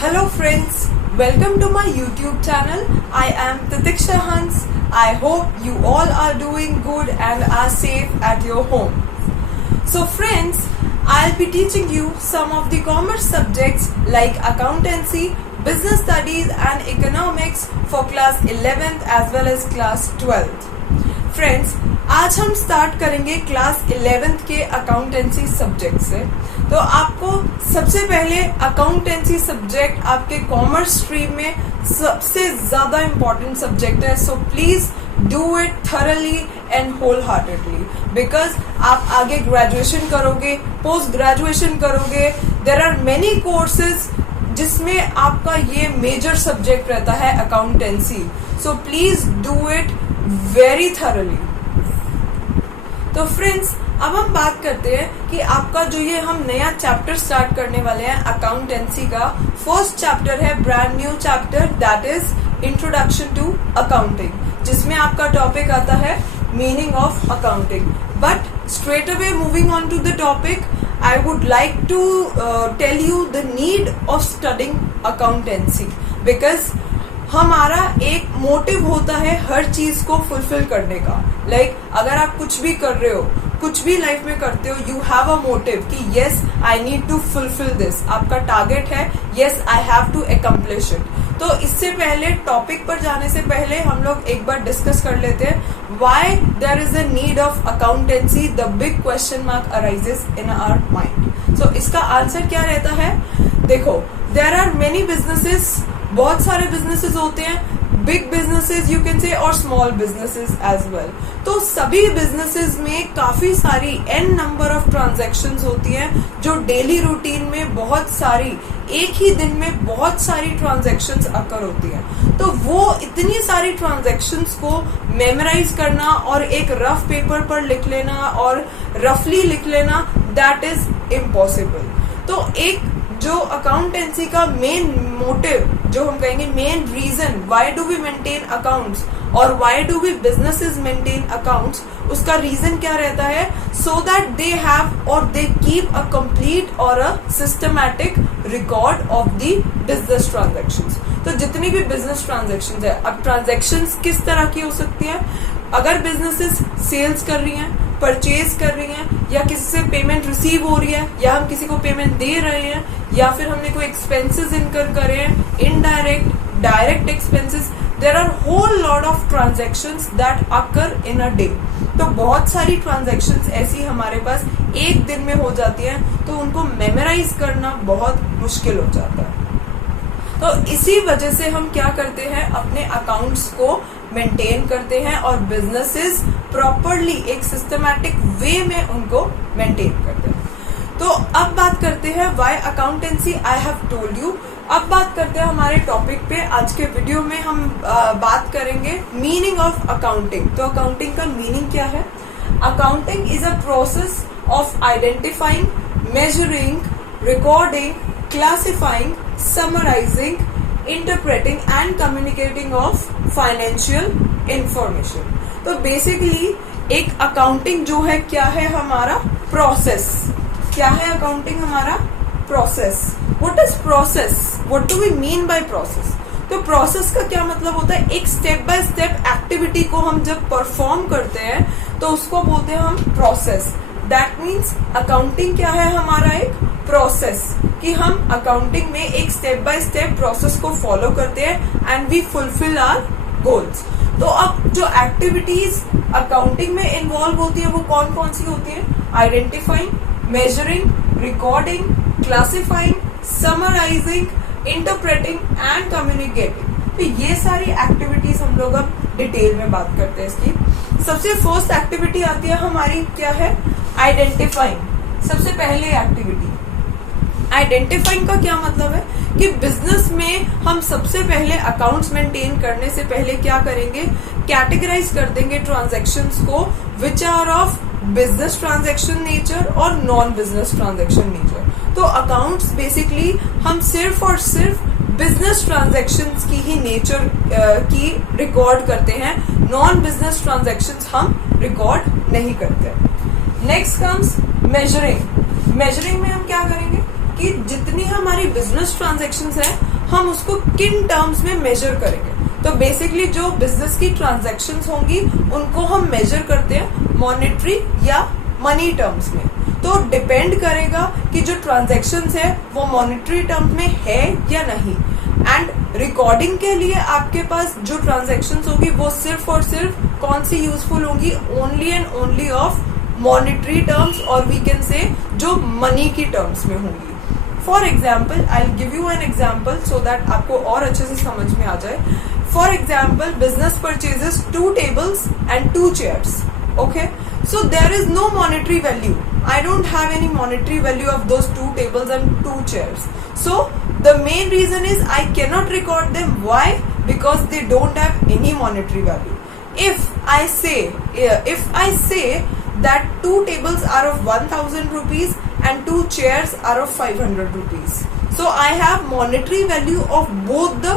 Hello friends, welcome to my YouTube channel. I am Titiksha Hans. I hope you all are doing good and are safe at your home. So friends, I'll be teaching you some of the commerce subjects like accountancy, business studies and economics for class 11th as well as class 12th. Friends, आज हम start करेंगे class 11th के accountancy subject से। तो आपको सबसे पहले accountancy subject आपके कॉमर्स स्ट्रीम में सबसे ज्यादा इम्पोर्टेंट सब्जेक्ट है। So please do it thoroughly and wholeheartedly, because आप आगे ग्रेजुएशन करोगे, पोस्ट ग्रेजुएशन करोगे, देयर आर मेनी कोर्सेज जिसमें आपका ये मेजर सब्जेक्ट रहता है accountancy. So please do it very thoroughly. तो फ्रेंड्स, अब हम बात करते हैं कि आपका जो ये हम नया चैप्टर स्टार्ट करने वाले हैं अकाउंटेंसी का, फर्स्ट चैप्टर है brand new chapter, that is introduction to accounting, जिसमें आपका टॉपिक आता है meaning of accounting. But straight away moving on to the topic, I would like to tell you the need of studying accountancy, because हमारा एक motive होता है हर चीज को फुलफिल करने का। लाइक अगर आप कुछ भी कर रहे हो, कुछ भी लाइफ में करते हो, यू हैव अ मोटिव कि yes I need to fulfil this. आपका टारगेट है yes I have to accomplish it. तो इससे पहले टॉपिक पर जाने से पहले हम लोग एक बार डिस्कस कर लेते हैं why there is a need of accountancy, the big question mark arises in our mind. So इसका आंसर क्या रहता है? देखो, देयर आर मेनी बिजनेसेस, बहुत सारे बिजनेसेस होते हैं, big businesses you can say और स्मॉल बिजनेसेस एज वेल। तो सभी बिजनेसेस में काफी सारी एन नंबर ऑफ ट्रांजैक्शंस होती हैं जो डेली रूटीन में बहुत सारी, एक ही दिन में बहुत सारी ट्रांजैक्शंस अकर होती हैं। तो वो इतनी सारी ट्रांजैक्शंस को मेमोराइज करना और एक रफ पेपर पर लिख लेना और रफली लिख लेना, दैट इज इम्पॉसिबल। तो एक जो अकाउंटेंसी का मेन मोटिव, जो हम कहेंगे main reason why do we maintain accounts और why do we businesses maintain accounts, उसका रीजन क्या रहता है? सो दैट दे हैव और दे कीप अ कंप्लीट और a systematic record of the business transactions. तो जितनी भी बिजनेस ट्रांजैक्शंस है, अब ट्रांजैक्शंस किस तरह की हो सकती है? अगर बिजनेसेस सेल्स कर रही हैं, परचेज कर रही हैं, या किसी से पेमेंट रिसीव हो रही है, या हम किसी को पेमेंट दे रहे हैं, या फिर हमने कोई एक्सपेंसेस इनकर करे हैं, indirect, direct expenses, there are whole lot of transactions that occur in a day. तो बहुत सारी ट्रांजैक्शंस ऐसी हमारे पास एक दिन में हो जाती हैं, तो उनको मेमोराइज करना बहुत मुश्किल हो जाता है। तो इसी वजह से हम क्या करते हैं, अपने अकाउंट्स को मेंटेन करते हैं और बिजनेसेस प्रॉपरली एक सिस्टमैटिक वे में उनको मेंटेन करते हैं। तो अब बात करते हैं why accountancy I have told you. अब बात करते हैं हमारे टॉपिक पे। आज के वीडियो में हम बात करेंगे मीनिंग ऑफ अकाउंटिंग। तो अकाउंटिंग का मीनिंग क्या है? Accounting is a process of identifying, measuring, recording, classifying, summarising, interpreting and communicating of financial information. तो बेसिकली एक अकाउंटिंग जो है क्या है? हमारा प्रोसेस। क्या है अकाउंटिंग? हमारा process. What is process? What do we mean by process? तो प्रोसेस का क्या मतलब होता है? एक स्टेप बाय स्टेप एक्टिविटी को हम जब परफॉर्म करते हैं तो उसको बोलते हैं हम प्रोसेस। दैट मीन्स अकाउंटिंग क्या है? हमारा एक प्रोसेस, कि हम अकाउंटिंग में एक स्टेप बाय स्टेप प्रोसेस को फॉलो करते हैं and we fulfil our goals. तो अब जो एक्टिविटीज अकाउंटिंग में इन्वॉल्व होती है वो कौन कौन सी होती है? Identifying, measuring, recording, classifying, summarising, interpreting and communicating. तो ये सारी एक्टिविटीज हम लोग अब डिटेल में बात करते हैं इसकी। सबसे फर्स्ट एक्टिविटी आती है हमारी, क्या है? आइडेंटिफाइंग। सबसे पहले एक्टिविटी आइडेंटिफाइंग का क्या मतलब है कि बिजनेस में हम सबसे पहले अकाउंट्स मेंटेन करने से पहले क्या करेंगे? कैटेगराइज कर देंगे ट्रांजैक्शंस को, which are of business transaction nature और नॉन बिजनेस ट्रांजैक्शन नेचर। तो अकाउंट्स बेसिकली हम सिर्फ और सिर्फ बिजनेस ट्रांजैक्शंस की ही नेचर की रिकॉर्ड करते हैं, नॉन बिजनेस ट्रांजैक्शंस हम रिकॉर्ड नहीं करते। Next comes measuring. मेजरिंग में हम क्या करेंगे? कि जितनी हमारी बिजनेस ट्रांजैक्शंस है हम उसको किन टर्म्स में मेजर करेंगे। तो बेसिकली जो बिजनेस की ट्रांजैक्शंस होंगी उनको हम मेजर करते हैं मॉनेटरी या मनी टर्म्स में। तो डिपेंड करेगा कि जो ट्रांजैक्शंस है वो मॉनेटरी टर्म्स में है या नहीं। एंड रिकॉर्डिंग के लिए आपके पास जो ट्रांजैक्शंस होगी वो सिर्फ और सिर्फ कौन सी यूजफुल होंगी, only and only of monetary terms, और वी कैन से जो मनी की टर्म्स में होंगी। For example I will give you an example so that आपको और अच्छे से समझ में आ जाए। For example business purchases 2 tables and 2 chairs. Okay, so there is no monetary value. I don't have any monetary value of those 2 tables and 2 chairs. So the main reason is I cannot record them. Why? Because they don't have any monetary value. If I say that 2 tables are of 1000 rupees and 2 chairs are of 500 rupees. So I have monetary value of both the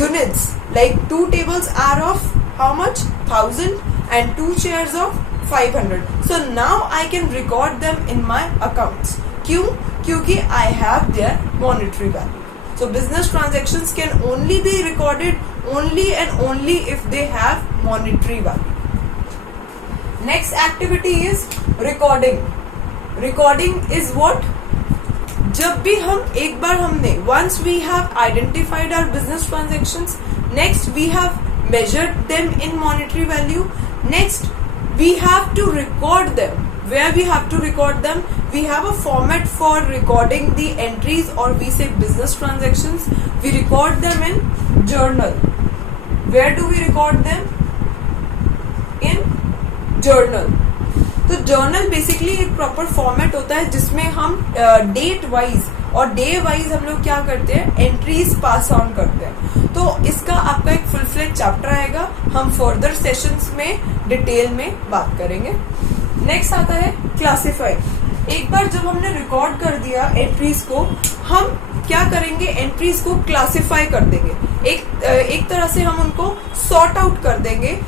units. Like 2 tables are of how much? 1000 and 2 chairs of 500. So now I can record them in my accounts. क्यों? क्योंकि I have their monetary value. So business transactions can only be recorded only and only if they have monetary value. Next activity is recording. Recording is what? जब भी हम एक बार हमने once we have identified our business transactions, next we have measured them in monetary value, next we have to record them. Where we have to record them? We have a format for recording the entries, or we say business transactions. We record them in journal. Where do we record them? In journal. तो journal basically एक proper format होता है जिसमें हम date wise और day wise हम लोग क्या करते हैं, एंट्रीज पास ऑन करते हैं। तो इसका आपका एक फुल फ्लेज चैप्टर आएगा, हम फर्दर सेशंस में डिटेल में बात करेंगे। नेक्स्ट आता है क्लासिफाई। एक बार जब हमने रिकॉर्ड कर दिया एंट्रीज को, हम क्या करेंगे, एंट्रीज को क्लासिफाई कर देंगे। एक तरह से हम उनको सॉर्ट आउट कर देंगे।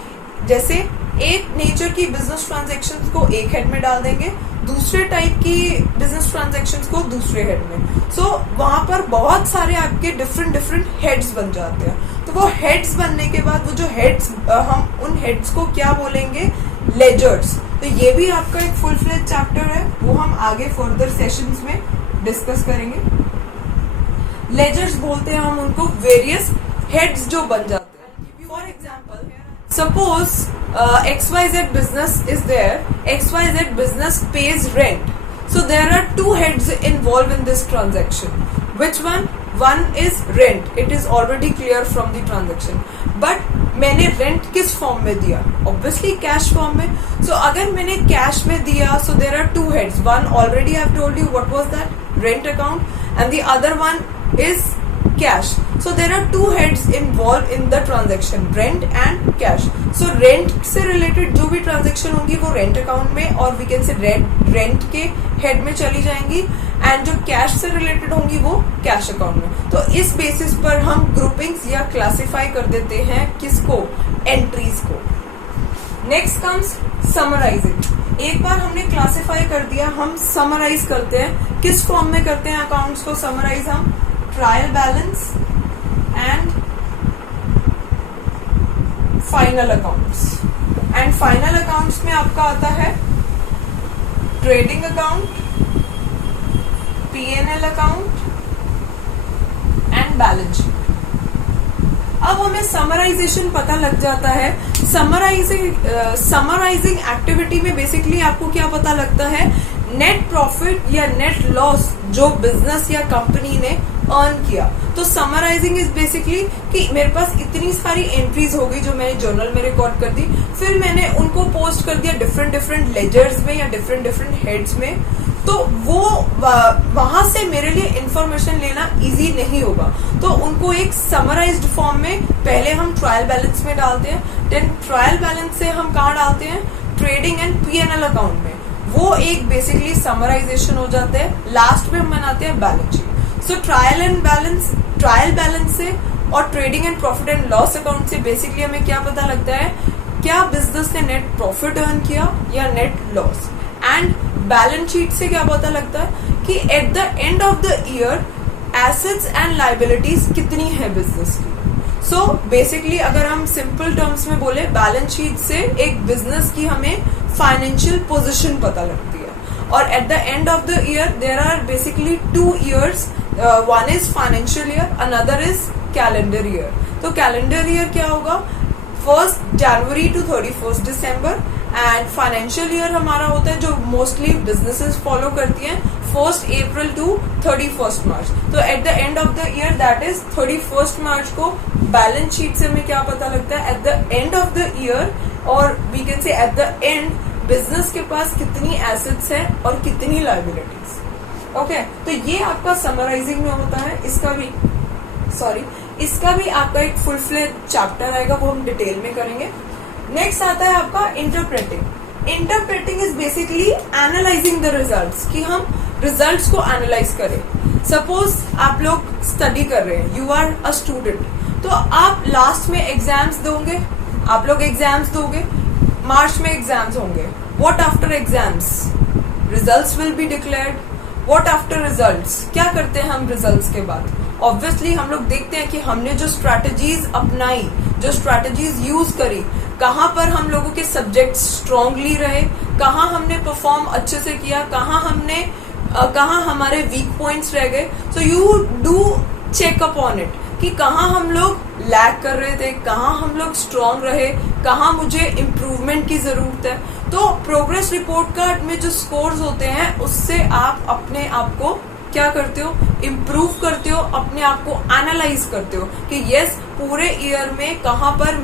जैसे एक नेचर की बिजनेस ट्रांजैक्शंस को एक हेड में डाल देंगे, दूसरे टाइप की बिजनेस ट्रांजैक्शंस को दूसरे हेड में। सो वहां पर बहुत सारे आपके डिफरेंट हेड्स बन जाते हैं। तो वो हेड्स बनने के बाद वो जो हेड्स, हम उन हेड्स को क्या बोलेंगे, लेजर्स। तो ये भी आपका एक फुल फ्लेज चैप्टर है, वो हम आगे फर्दर सेशंस में डिस्कस करेंगे। लेजर्स बोलते हैं हम उनको, वेरियस हेड्स जो बन जाते हैं। For example suppose XYZ business is there, XYZ business pays rent. So there are 2 heads involved in this transaction. Which one? One is rent. It is already clear from the transaction. But मैंने rent किस form में दिया? Obviously cash form में. So अगर मैंने cash में दिया, so there are 2 heads. One already I have told you what was that? Rent account. And the other one is cash. So there are 2 heads involved in the transaction, rent and cash. So rent से related जो भी transaction होंगी वो rent account में, और we can say rent के head में चली जाएंगी, and जो cash से related होंगी वो cash account में। तो इस basis पर हम groupings या classify कर देते हैं किसको, entries को। Next comes summarizing. एक बार हमने क्लासिफाई कर दिया, हम समराइज करते हैं। किस फॉर्म में करते हैं अकाउंट्स को समराइज हम? Trial balance and final accounts. And final accounts में आपका आता है trading account, P&L account and balance sheet. अब हमें समराइजेशन पता लग जाता है। समराइजिंग एक्टिविटी में बेसिकली आपको क्या पता लगता है, नेट प्रॉफिट या नेट लॉस जो बिजनेस या कंपनी ने अर्न किया। तो समराइजिंग इज बेसिकली कि मेरे पास इतनी सारी एंट्रीज हो गई जो मैंने जर्नल में रिकॉर्ड कर दी, फिर मैंने उनको पोस्ट कर दिया डिफरेंट लेजर्स में या डिफरेंट हेड्स में। तो वो वहां से मेरे लिए इंफॉर्मेशन लेना इजी नहीं होगा। तो उनको एक समराइज्ड फॉर्म में पहले हम ट्रायल बैलेंस में डालते हैं, देन ट्रायल बैलेंस से हम कहाँ डालते हैं, ट्रेडिंग एंड P&L अकाउंट में। वो एक बेसिकली समराइजेशन हो जाता है। लास्ट में हम बनाते हैं बैलेंस शीट। सो ट्रायल बैलेंस से और trading and profit and loss account से बेसिकली हमें क्या पता लगता है, क्या बिजनेस ने नेट प्रॉफिट अर्न किया या net loss. And balance sheet से क्या पता लगता है कि eight the end of the year assets and liabilities कितनी है बिजनेस की। सो बेसिकली अगर हम सिंपल टर्म्स में बोले, बैलेंस शीट से एक बिजनेस की हमें फाइनेंशियल पोजीशन पता लगती है। और at the end of the year there are basically 2 years, one is financial year, another is calendar year. तो कैलेंडर ईयर क्या होगा, 1 January to 31 December, and financial year हमारा होता है जो मोस्टली बिजनेसेस फॉलो करती हैं 1 April to 31 March। तो at the end of the year that is 31 March को बैलेंस शीट से हमें क्या पता लगता है, at the end of the year, और we can say at the end business के पास कितनी एसेट्स है और कितनी लाइबिलिटीज। ओके, तो ये आपका समराइजिंग में होता है। इसका भी आपका एक फुल फ्लेज चैप्टर आएगा, वो हम डिटेल में करेंगे। नेक्स्ट आता है आपका interpreting. Interpreting is basically analysing the results, कि हम रिजल्ट्स को एनालाइज करें। सपोज आप लोग स्टडी कर रहे हैं, यू आर अ स्टूडेंट, तो आप लास्ट में एग्जाम्स दोगे, आप लोग एग्जाम्स दोगे, मार्च में एग्जाम्स होंगे। What after exams, results will be declared. What after results, क्या करते हैं हम रिजल्ट्स के बाद? ऑब्वियसली हम लोग देखते हैं कि हमने जो स्ट्रैटेजीज अपनाई, जो स्ट्रैटेजीज यूज करी, कहाँ पर हम लोगों के सब्जेक्ट स्ट्रांगली रहे, कहाँ हमने परफॉर्म अच्छे से किया, कहाँ हमारे वीक पॉइंट्स रह गए। So you do check up on it कि कहाँ हम लोग लैग कर रहे थे, कहाँ हम लोग स्ट्रांग रहे, कहाँ मुझे इम्प्रूवमेंट की जरूरत है। तो प्रोग्रेस रिपोर्ट कार्ड में जो स्कोर्स होते हैं उससे आप अपने आप को क्या करते हो, इम्प्रूव करते हो, अपने आप को एनालाइज करते हो कि यस पूरे ईयर में कहाँ पर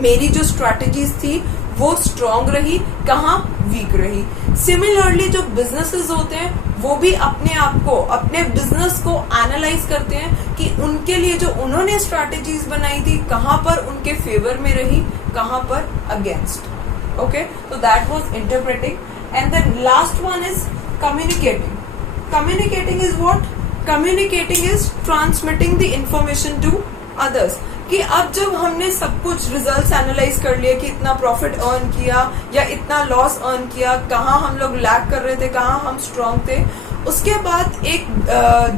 मेरी जो स्ट्रैटेजीज थी वो स्ट्रांग रही, कहाँ वीक रही। सिमिलरली जो बिजनेसेस होते हैं वो भी अपने आप को, अपने बिजनेस को एनालाइज करते हैं कि उनके लिए जो उन्होंने स्ट्रैटेजीज बनाई थी कहाँ पर उनके फेवर में रही, कहाँ पर अगेंस्ट। ओके, तो that was interpreting. And the last one is communicating. Communicating is what? Communicating is transmitting the information to others। कि अब जब हमने सब कुछ रिजल्ट्स एनालाइज कर लिए कि इतना प्रॉफिट अर्न किया या इतना लॉस अर्न किया, कहाँ हम लोग लैग कर रहे थे, कहाँ हम स्ट्रांग थे, उसके बाद एक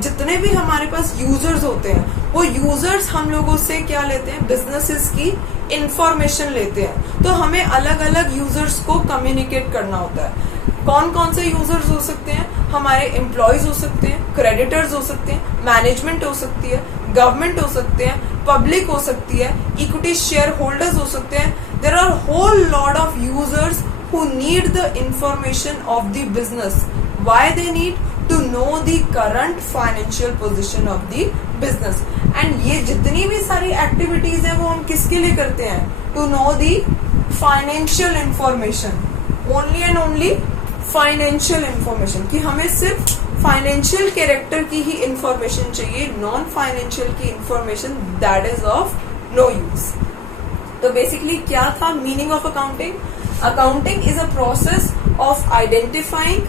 जितने भी हमारे पास यूजर्स होते हैं वो यूजर्स हम लोगों से क्या लेते हैं, बिजनेसेस की इंफॉर्मेशन लेते हैं। तो हमें अलग अलग यूजर्स को कम्युनिकेट करना होता है। कौन कौन से यूजर्स हो सकते हैं, हमारे एम्प्लॉयज हो सकते हैं, क्रेडिटर्स हो सकते हैं, मैनेजमेंट हो सकती है, गवर्नमेंट हो सकते हैं, पब्लिक हो सकती है, इक्विटी शेयर होल्डर्स हो सकते हैं। There are whole lot of users who need the information of the business. Why they need? To know the current financial position of the business. And ये जितनी भी सारी एक्टिविटीज है वो हम किसके लिए करते हैं? To know the financial information, only and only financial information, कि हमें सिर्फ फाइनेंशियल कैरेक्टर की ही इंफॉर्मेशन चाहिए, नॉन फाइनेंशियल की information that is of no use. तो बेसिकली क्या था meaning of accounting? Accounting is a process of identifying,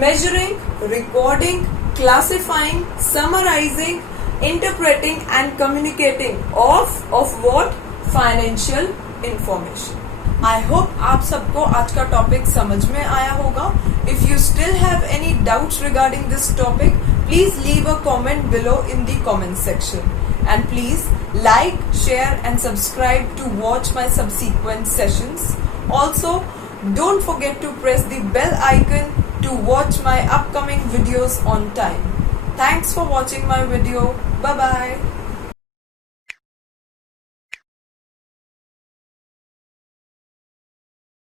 measuring, recording, classifying, summarizing, interpreting and communicating of what? Financial information. I hope आप सबको आज का topic समझ में आया होगा। If you still have any doubts regarding this topic, please leave a comment below in the comment section. And please like, share and subscribe to watch my subsequent sessions. Also, don't forget to press the bell icon to watch my upcoming videos on time. Thanks for watching my video. Bye bye.